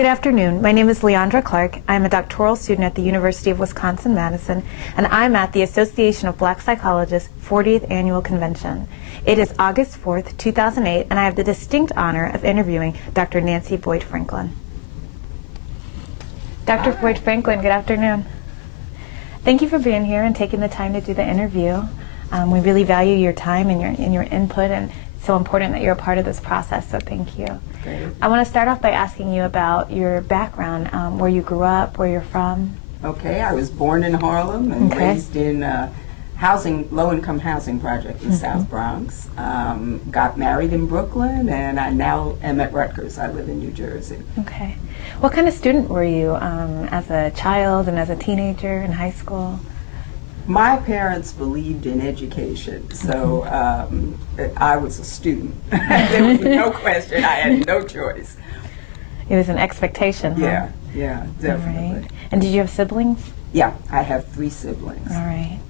Good afternoon. My name is Leandra Clark. I'm a doctoral student at the University of Wisconsin-Madison, and I'm at the Association of Black Psychologists 40th Annual Convention. It is August 4th, 2008, and I have the distinct honor of interviewing Dr. Nancy Boyd Franklin. Dr. Boyd Franklin, good afternoon. Thank you for being here and taking the time to do the interview. We really value your time and your input, and it's so important that you're a part of this process, so thank you. Great. I want to start off by asking you about your background, where you grew up, where you're from. Okay, I was born in Harlem and raised in low-income housing project in South Bronx. Got married in Brooklyn, and I now am at Rutgers. I live in New Jersey. Okay. What kind of student were you as a child and as a teenager in high school? My parents believed in education, so I was a student. There was no question. I had no choice. It was an expectation, huh? Yeah, yeah, definitely. All right. And did you have siblings? Yeah, I have 3 siblings. All right.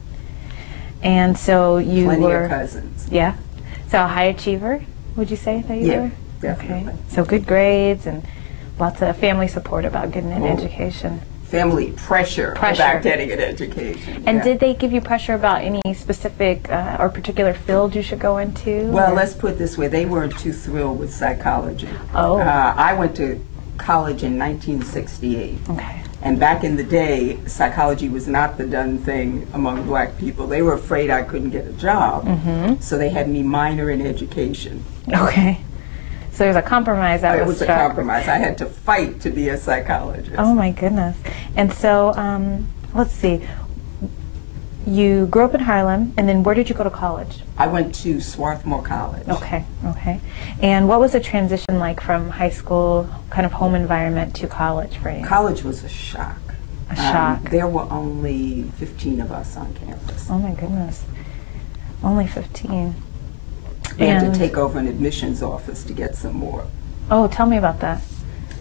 And so you Plenty were... of cousins. Yeah? So a high achiever, would you say that you were? Yeah, definitely. Okay. So good grades and lots of family support about getting an education. Family pressure about getting an education. And yeah. did they give you pressure about any specific or particular field you should go into? Well, let's put it this way. They weren't too thrilled with psychology. Oh. I went to college in 1968. Okay. And back in the day, psychology was not the done thing among black people. They were afraid I couldn't get a job, so they had me minor in education. Okay. So there's a compromise that It was was a struck. compromise. I had to fight to be a psychologist. Oh my goodness. And so, let's see. You grew up in Harlem, and then where did you go to college? I went to Swarthmore College. Okay, okay. And what was the transition like from high school, kind of home environment, to college for you? College was a shock. A shock. There were only 15 of us on campus. Oh my goodness. Only 15. We had to take over an admissions office to get some more. Oh, tell me about that.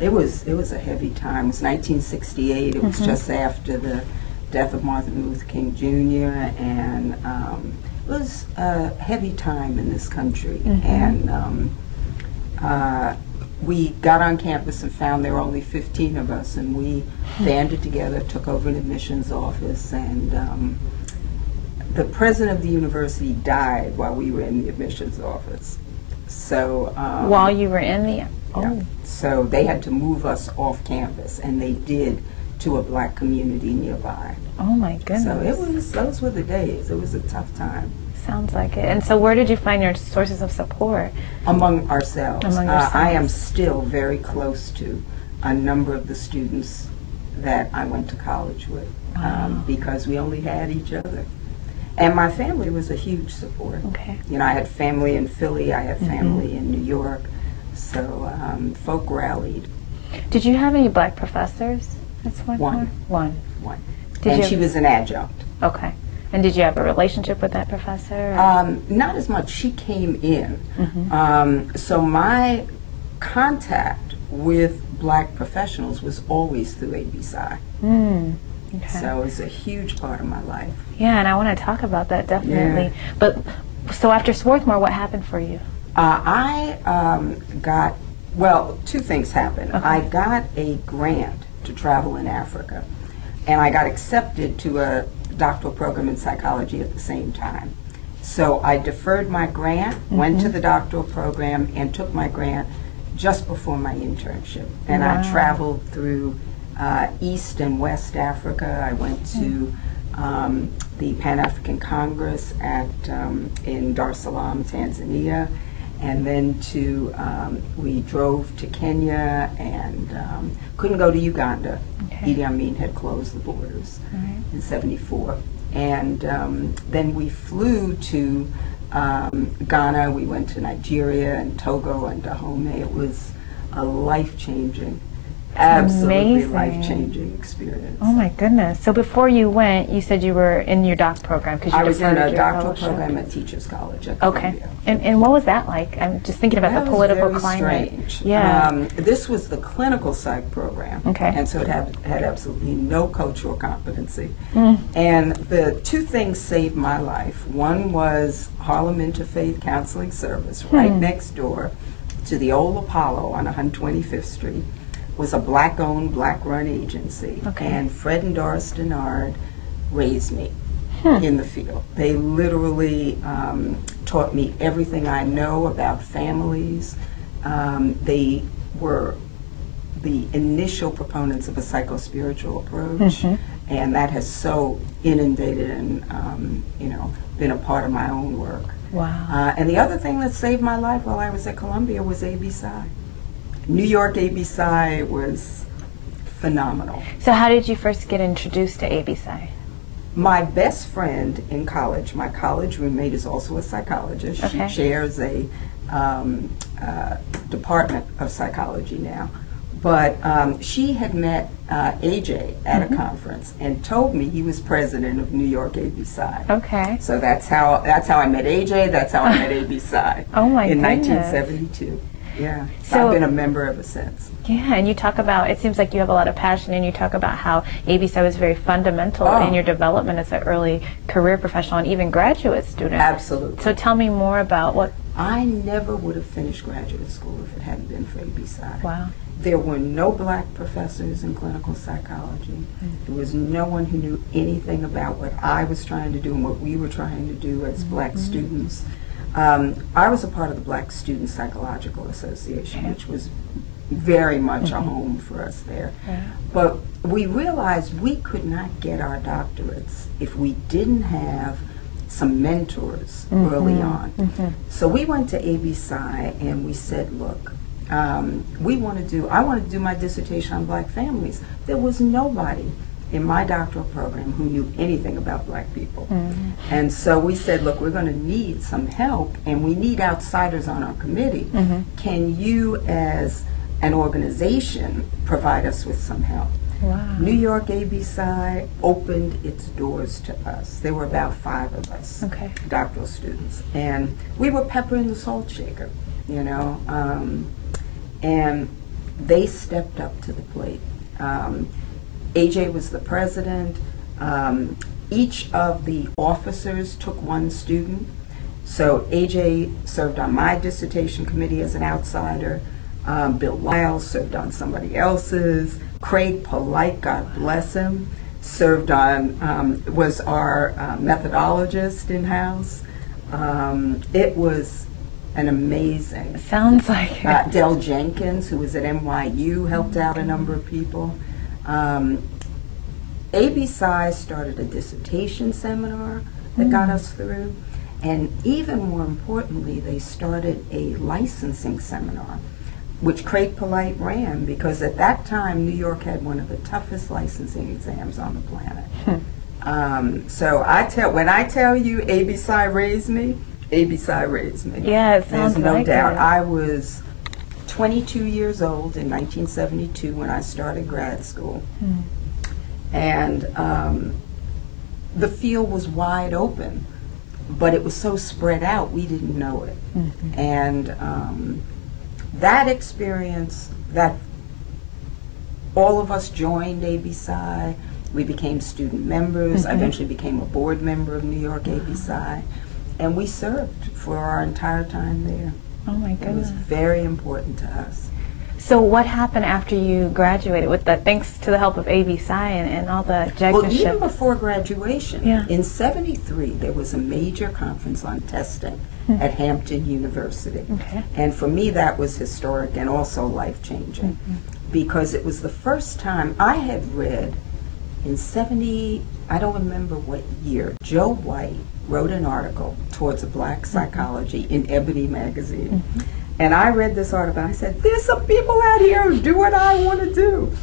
It was a heavy time. It was 1968. It was just after the death of Martin Luther King Jr. and it was a heavy time in this country. And we got on campus and found there were only 15 of us, and we banded together, took over an admissions office, and the president of the university died while we were in the admissions office. So While you were in the... yeah. So they had to move us off campus, and they did, to a black community nearby. Oh my goodness. So those were the days. It was a tough time. Sounds like it. And so where did you find your sources of support? Among ourselves. Among yourselves. I am still very close to a number of the students that I went to college with, because we only had each other. And my family was a huge support. Okay. You know, I had family in Philly, I had family in New York, so folk rallied. Did you have any black professors at Swarthmore? One. And she was an adjunct. Okay. And did you have a relationship with that professor? Not as much. She came in. So my contact with black professionals was always through ABSI. Okay. So it was a huge part of my life. Yeah, and I want to talk about that, definitely. Yeah. But, so after Swarthmore, what happened for you? I got, well, 2 things happened. Okay. I got a grant to travel in Africa, and I got accepted to a doctoral program in psychology at the same time. So I deferred my grant, went to the doctoral program, and took my grant just before my internship. And I traveled through East and West Africa. I went to the Pan-African Congress in Dar es Salaam, Tanzania, and then we drove to Kenya and couldn't go to Uganda. Okay. Idi Amin had closed the borders in '74. And then we flew to Ghana. We went to Nigeria and Togo and Dahomey. It was a life-changing, absolutely life-changing experience. Oh my goodness. So before you went, you said you were in your doc program because you I was in deferred a your doctoral fellowship. program at Teachers College at Okay. Columbia. And what was that like? I'm just thinking about the political very climate. Strange. Yeah. This was the clinical psych program. Okay. And so it had absolutely no cultural competency. And the 2 things saved my life. One was Harlem Interfaith Counseling Service right next door to the old Apollo on 125th Street, was a black-owned, black-run agency. Okay. And Fred and Doris Denard raised me in the field. They literally taught me everything I know about families. They were the initial proponents of a psycho-spiritual approach, and that has so inundated and been a part of my own work. Wow. And the other thing that saved my life while I was at Columbia was A.B.Psy. New York A.B.Psy was phenomenal. So how did you first get introduced to A.B.Psy? My best friend in college, my college roommate, is also a psychologist. Okay. She chairs a department of psychology now. But she had met AJ at a conference and told me he was president of New York A.B.Psy. Okay. So that's how I met AJ. That's how I met A.B.Psy. Oh my in goodness. 1972. Yeah. So I've been a member ever since. Yeah, and you talk about, it seems like you have a lot of passion, and you talk about how A.B.Psy was very fundamental in your development as an early career professional and even graduate student. Absolutely. So tell me more about what... I never would have finished graduate school if it hadn't been for A.B.Psy. Wow. There were no black professors in clinical psychology. There was no one who knew anything about what I was trying to do and what we were trying to do as black students. I was a part of the Black Student Psychological Association, which was very much a home for us there. But we realized we could not get our doctorates if we didn't have some mentors early on. So we went to A.B.Psy and we said, look, I want to do my dissertation on black families. There was nobody in my doctoral program who knew anything about black people. And so we said, look, we're going to need some help, and we need outsiders on our committee. Can you, as an organization, provide us with some help? Wow. New York A.B.Psy opened its doors to us. There were about 5 of us, doctoral students, and we were pepper in the salt shaker, you know, and they stepped up to the plate. AJ was the president. Each of the officers took one student. So AJ served on my dissertation committee as an outsider. Bill Lyle served on somebody else's. Craig Polite, God bless him, served on, was our methodologist in-house. It was an amazing. Sounds like it. Del Jenkins, who was at NYU, helped out a number of people. A.B.Psy started a dissertation seminar that got us through, and even more importantly, they started a licensing seminar, which Craig Polite ran, because at that time New York had one of the toughest licensing exams on the planet. So when I tell you A.B.Psy raised me, A.B.Psy raised me. Yeah, it sounds There's no like doubt. it. I was 22 years old in 1972 when I started grad school. And the field was wide open, but it was so spread out we didn't know it. And that experience, that all of us joined A.B.Psy, we became student members. I eventually became a board member of New York A.B.Psy, and we served for our entire time there. Oh my It was goodness. very important to us. So what happened after you graduated with that, thanks to the help of A.B.Psy and all the Jegna Well, even before graduation, Yeah. in '73, there was a major conference on testing at Hampton University. And for me, that was historic and also life-changing, because it was the first time I had read in '70, I don't remember what year, Joe White wrote an article towards a black psychology in Ebony magazine. And I read this article and I said, there's some people out here who do what I want to do.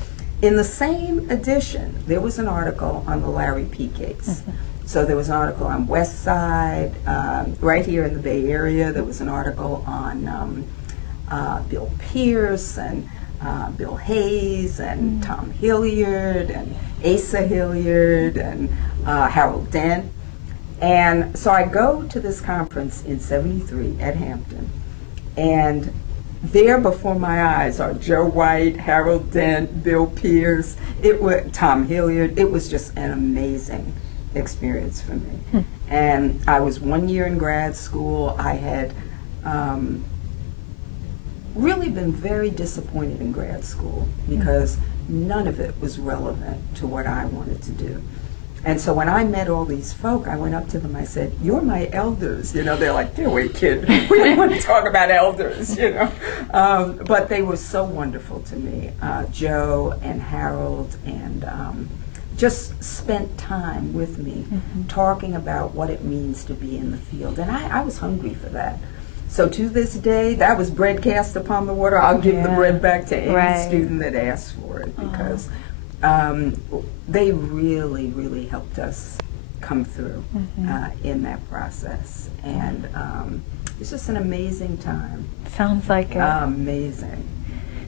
In the same edition, there was an article on the Larry P. case. So there was an article on West Side, right here in the Bay Area. There was an article on Bill Pierce and Bill Hayes and Tom Hilliard and Asa Hilliard and Harold Dent. And so I go to this conference in '73 at Hampton, and there before my eyes are Joe White, Harold Dent, Bill Pierce, Tom Hilliard. It was just an amazing experience for me. And I was 1 year in grad school. I had really been very disappointed in grad school because none of it was relevant to what I wanted to do. And so when I met all these folk, I went up to them, I said, "You're my elders." You know, they're like, "Get away, kid. We don't want to talk about elders," you know. But they were so wonderful to me. Joe and Harold, and just spent time with me talking about what it means to be in the field. And I was hungry for that. So to this day, that was bread cast upon the water. I'll give the bread back to any student that asks for it, because they really, really helped us come through in that process. And it's just an amazing time. Sounds like it. Amazing.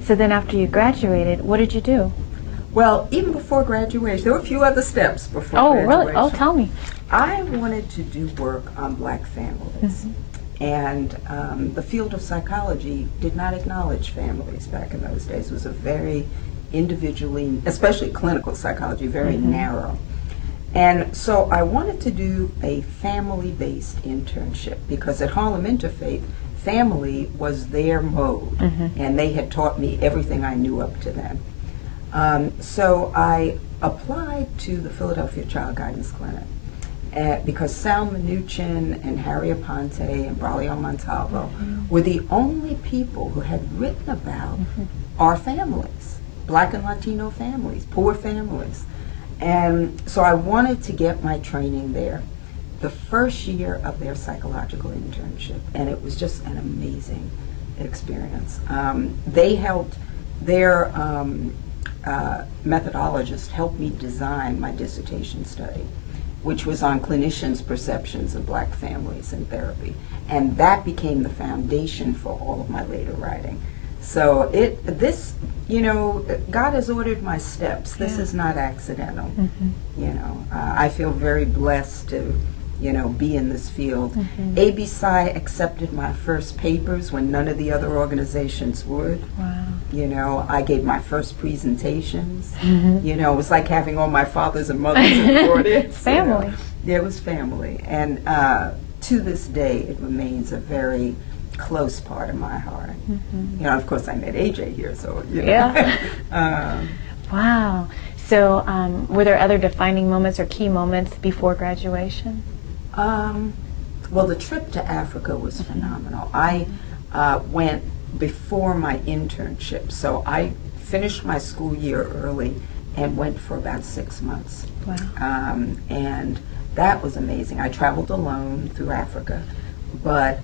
So then after you graduated, what did you do? Well, even before graduation, there were a few other steps before graduation. Oh, really? Oh, tell me. I wanted to do work on black families. And the field of psychology did not acknowledge families back in those days. It was a very individually, especially clinical psychology, very narrow. And so I wanted to do a family-based internship, because at Harlem Interfaith, family was their mode, and they had taught me everything I knew up to then. So I applied to the Philadelphia Child Guidance Clinic because Sal Minuchin and Harriet Ponte and Braulio Montalvo were the only people who had written about our families, Black and Latino families, poor families. And so I wanted to get my training there the first year of their psychological internship, and it was just an amazing experience. They helped, their methodologist helped me design my dissertation study, which was on clinicians' perceptions of black families in therapy. And that became the foundation for all of my later writing. So you know, God has ordered my steps. This is not accidental. You know, I feel very blessed to, you know, be in this field. AB Psy accepted my first papers when none of the other organizations would. Wow. You know, I gave my first presentations. You know, it was like having all my fathers and mothers in the audience. Family. You know? Yeah, it was family. And to this day, it remains a very close part of my heart. You know, of course, I met AJ here, so, you know. Yeah. Wow. So were there other defining moments or key moments before graduation? Well, the trip to Africa was phenomenal. I went before my internship, so I finished my school year early and went for about 6 months. Wow. And that was amazing. I traveled alone through Africa, but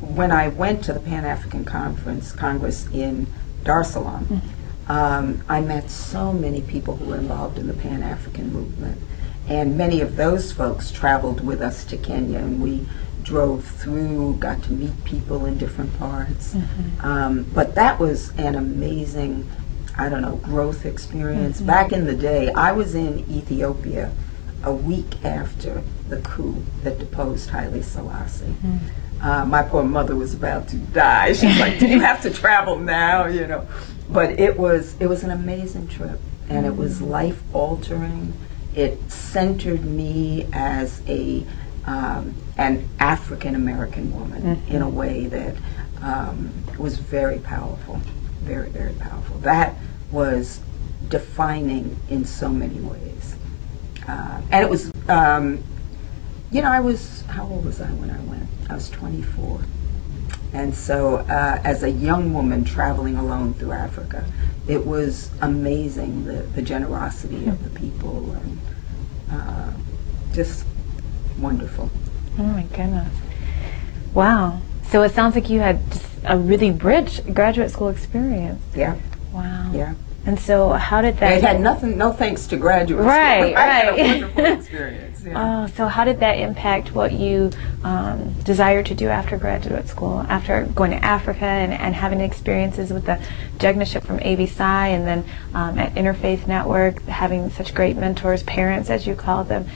when I went to the Pan-African Congress in Dar es Salaam, I met so many people who were involved in the Pan-African movement. And many of those folks traveled with us to Kenya, and we drove through, got to meet people in different parts. But that was an amazing, I don't know, growth experience. Back in the day, I was in Ethiopia a week after the coup that deposed Haile Selassie. My poor mother was about to die. She was like, "Do you have to travel now?" You know. But it was an amazing trip, and it was life altering. It centered me as an African American woman in a way that was very powerful, very, very powerful. That was defining in so many ways. And it was, you know, how old was I when I went? I was 24. And so as a young woman traveling alone through Africa, it was amazing, the generosity of the people, and just wonderful. Oh my goodness. Wow. So it sounds like you had just a really rich graduate school experience. Yeah. Wow. Yeah. And so how did that... It had nothing, no thanks to graduate school. Right, I had a right. wonderful experience. Yeah. Oh, so how did that impact what you desired to do after graduate school, after going to Africa and having experiences with the Jegna ship from AB Psy, and then at Interfaith Network, having such great mentors, parents as you called them?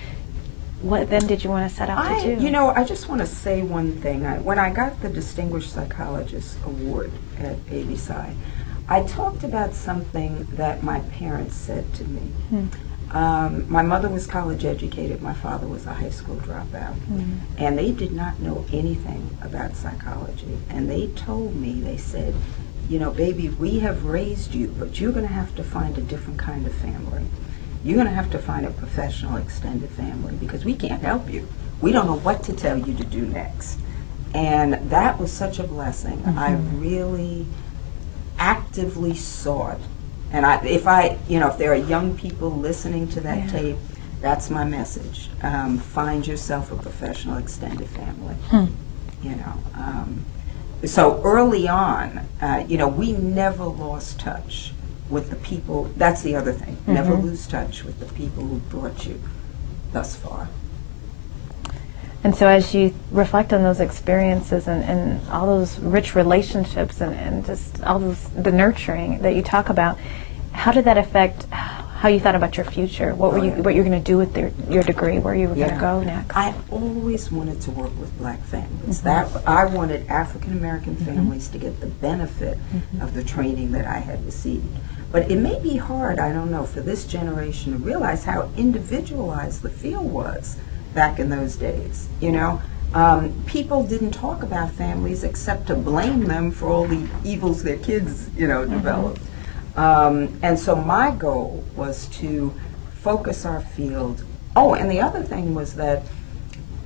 What then did you want to set out to do? You know, I just want to say one thing. When I got the Distinguished Psychologist Award at AB Psy, I talked about something that my parents said to me. My mother was college educated. My father was a high school dropout. And they did not know anything about psychology. And they told me, they said, you know, baby, we have raised you, but you're going to have to find a different kind of family. You're going to have to find a professional extended family because we can't help you. We don't know what to tell you to do next. And that was such a blessing. I really actively sought. And if there are young people listening to that tape, that's my message. Find yourself a professional extended family. You know, so early on, you know, we never lost touch with the people. That's the other thing. Never lose touch with the people who brought you thus far. And so as you reflect on those experiences and all those rich relationships and just all the nurturing that you talk about, how did that affect how you thought about your future? What were you going to do with your degree? Where you were going to go next? I always wanted to work with black families. That I wanted African American families to get the benefit of the training that I had received. But it may be hard, I don't know, for this generation to realize how individualized the field was back in those days. You know, people didn't talk about families except to blame them for all the evils their kids, you know, developed. And so my goal was to focus our field. Oh, and the other thing was that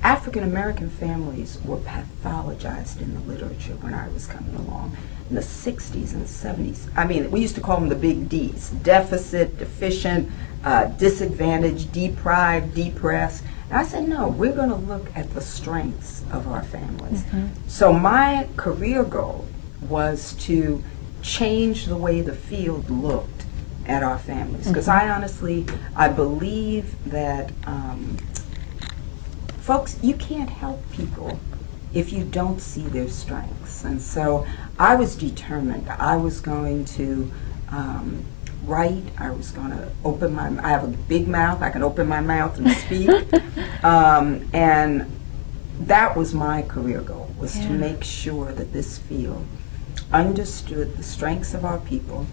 African American families were pathologized in the literature when I was coming along in the 60s and 70s. I mean, we used to call them the big Ds: deficit, deficient, disadvantaged, deprived, depressed. And I said, no, we're going to look at the strengths of our families. So my career goal was to change the way the field looked at our families. Because I believe that, folks, you can't help people if you don't see their strengths. And so I was determined. I was going to write. I was going to I have a big mouth. I can open my mouth and speak. And that was my career goal, was to make sure that this field understood the strengths of our people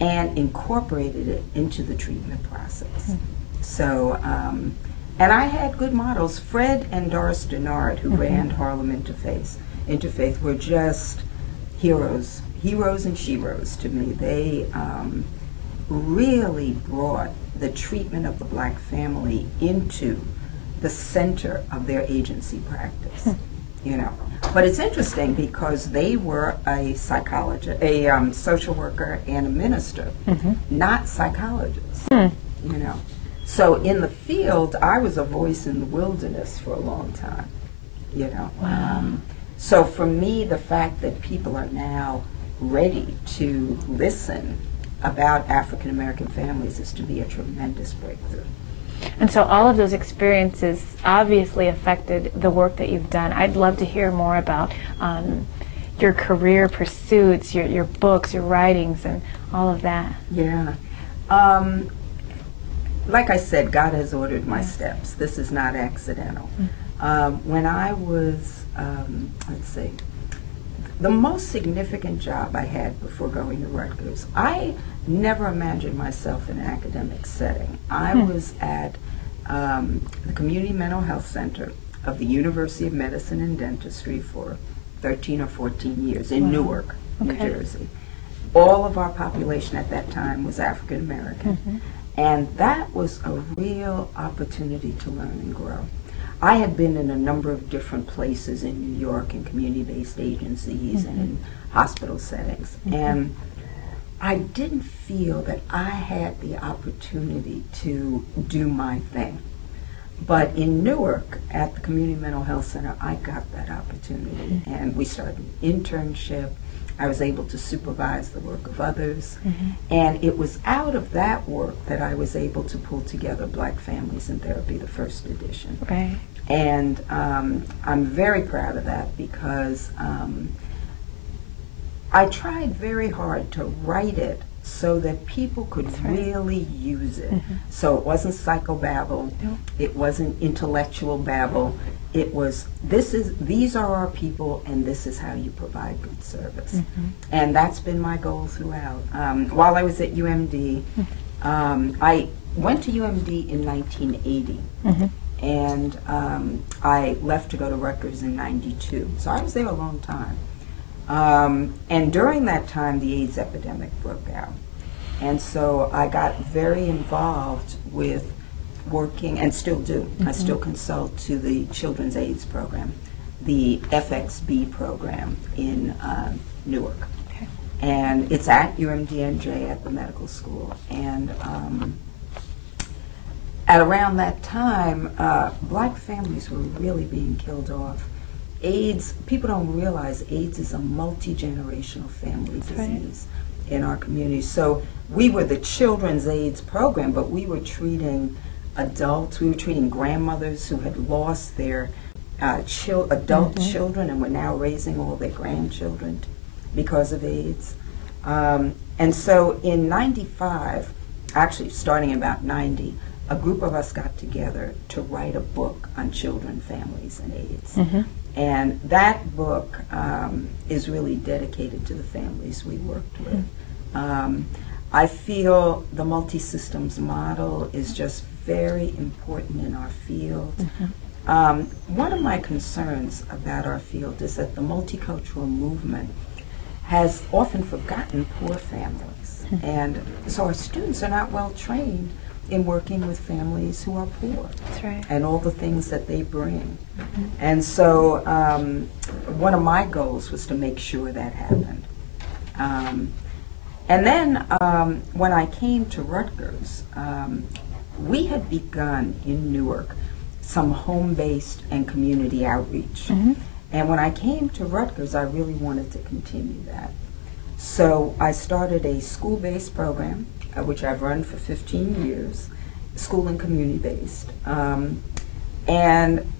and incorporated it into the treatment process. So, and I had good models. Fred and Doris Denard, who ran Harlem Interfaith, were just heroes and sheroes to me. They really brought the treatment of the black family into the center of their agency practice. You know, but it's interesting because they were a psychologist, a social worker, and a minister, not psychologists. You know, so in the field, I was a voice in the wilderness for a long time. You know, so for me, the fact that people are now ready to listen about African American families is to me a tremendous breakthrough. And so all of those experiences obviously affected the work that you've done. I'd love to hear more about your career pursuits, your books, your writings, and all of that. Yeah. Like I said, God has ordered my steps. This is not accidental. When I was, let's see, the most significant job I had before going to Rutgers, I never imagined myself in an academic setting. I was at the Community Mental Health Center of the University of Medicine and Dentistry for 13 or 14 years in Newark, New Jersey. All of our population at that time was African American. And that was a real opportunity to learn and grow. I had been in a number of different places in New York in community-based agencies and in hospital settings. And I didn't feel that I had the opportunity to do my thing. But in Newark, at the Community Mental Health Center, I got that opportunity. And we started an internship. I was able to supervise the work of others. And it was out of that work that I was able to pull together Black Families in Therapy, the first edition. And I'm very proud of that because I tried very hard to write it so that people could really use it. So it wasn't psychobabble, it wasn't intellectual babble. It was, these are our people, and this is how you provide good service. And that's been my goal throughout. While I was at UMD, I went to UMD in 1980, and I left to go to Rutgers in 92. So I was there a long time. And during that time, the AIDS epidemic broke out. And so I got very involved with working, and still do. I still consult to the Children's AIDS program, the FXB program in Newark. Okay. And it's at UMDNJ at the medical school. And at around that time, black families were really being killed off. AIDS, people don't realize AIDS is a multi-generational family disease in our community. So we were the Children's AIDS program, but we were treating adults, we were treating grandmothers who had lost their adult children and were now raising all their grandchildren because of AIDS. And so in 95, actually starting about 90, a group of us got together to write a book on children, families, and AIDS. And that book is really dedicated to the families we worked with. I feel the multi-systems model is just very important in our field. One of my concerns about our field is that the multicultural movement has often forgotten poor families. And so our students are not well trained in working with families who are poor. That's right. And all the things that they bring. And so one of my goals was to make sure that happened. And then when I came to Rutgers, we had begun in Newark some home-based and community outreach. And when I came to Rutgers, I really wanted to continue that. So I started a school-based program, which I've run for 15 years, school and community-based. And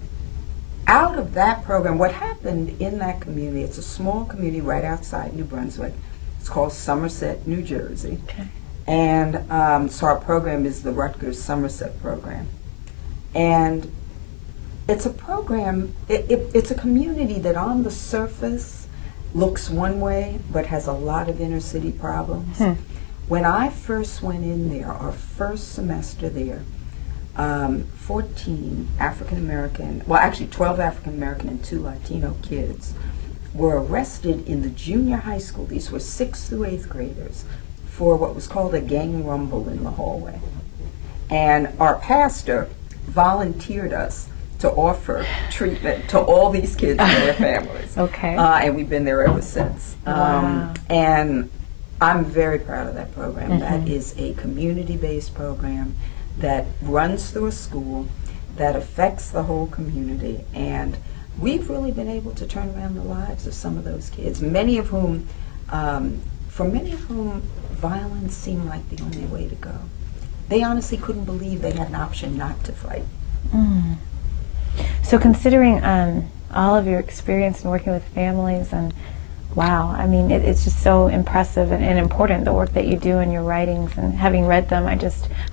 out of that program, what happened in that community, it's a small community right outside New Brunswick. It's called Somerset, New Jersey. Okay. And so our program is the Rutgers Somerset program. And it's a program, it's a community that on the surface looks one way, but has a lot of inner city problems. When I first went in there, our first semester there, 14 African-American, well actually 12 African-American and 2 Latino kids were arrested in the junior high school. These were 6th through 8th graders for what was called a gang rumble in the hallway. And our pastor volunteered us to offer treatment to all these kids and their families. Okay. And we've been there ever since. Wow. And I'm very proud of that program. That is a community-based program that runs through a school, that affects the whole community, and we've really been able to turn around the lives of some of those kids, many of whom, for many of whom, violence seemed like the only way to go. They honestly couldn't believe they had an option not to fight. So considering all of your experience in working with families, and wow, I mean, it's just so impressive and important, the work that you do in your writings, and having read them,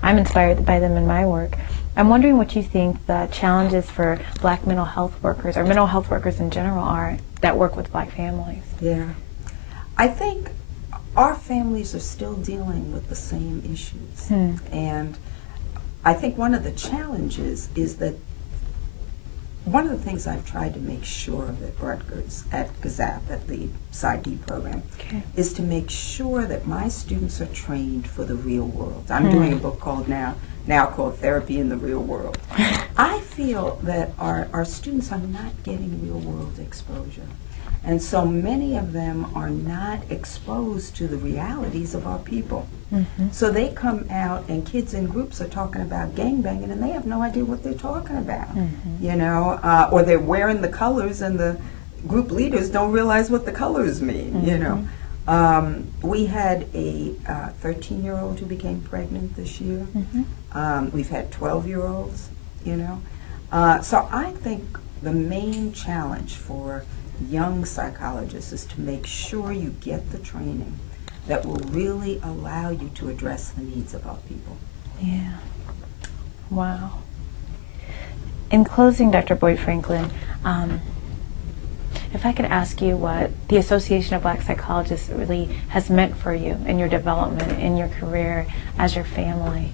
I'm inspired by them in my work. I'm wondering what you think the challenges for black mental health workers, or mental health workers in general, are that work with black families. Yeah. I think our families are still dealing with the same issues. And I think one of the challenges is that one of the things I've tried to make sure of at Rutgers, at GAZAP, at the Psych program, is to make sure that my students are trained for the real world. I'm doing a book called now called Therapy in the Real World. I feel that our students are not getting real world exposure. And so many of them are not exposed to the realities of our people. So they come out and kids in groups are talking about gangbanging and they have no idea what they're talking about, you know, or they're wearing the colors and the group leaders don't realize what the colors mean, you know. We had a 13-year-old who became pregnant this year. We've had 12-year-olds, you know. So I think the main challenge for young psychologists is to make sure you get the training that will really allow you to address the needs of our people. Yeah. Wow. In closing, Dr. Boyd Franklin, if I could ask you what the Association of Black Psychologists really has meant for you in your development, in your career, as your family,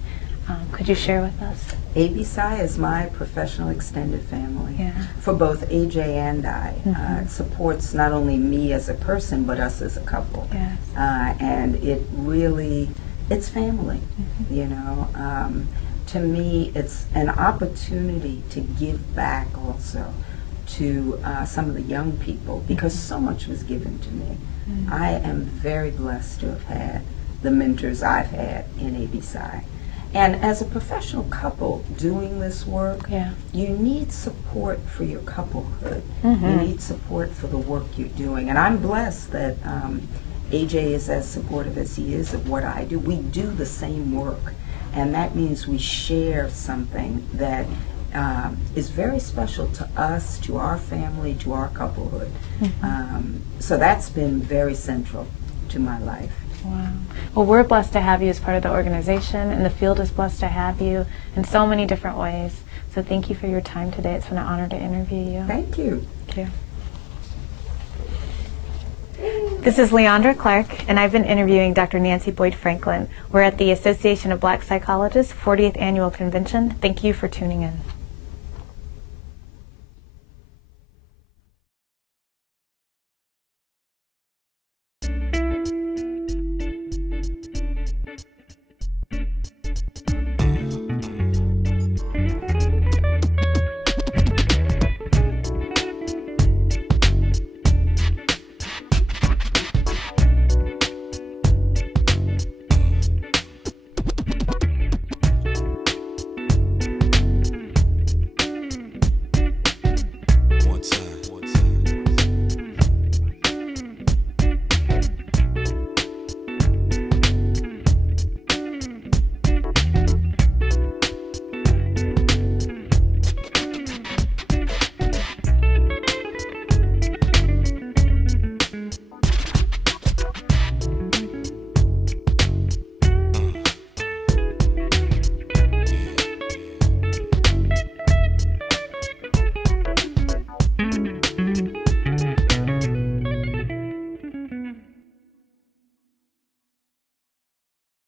Could you share with us? ABSI is my professional extended family. Yeah. For both AJ and I. It supports not only me as a person, but us as a couple. Yes. And it really, it's family, you know. To me, it's an opportunity to give back also to some of the young people, because so much was given to me. I am very blessed to have had the mentors I've had in ABSI. And as a professional couple doing this work, you need support for your couplehood. You need support for the work you're doing. And I'm blessed that AJ is as supportive as he is of what I do. We do the same work. And that means we share something that is very special to us, to our family, to our couplehood. So that's been very central to my life. Wow. Well, we're blessed to have you as part of the organization, and the field is blessed to have you in so many different ways. So thank you for your time today. It's been an honor to interview you. Thank you. Thank you. This is Leandra Clark, and I've been interviewing Dr. Nancy Boyd Franklin. We're at the Association of Black Psychologists 40th Annual Convention. Thank you for tuning in.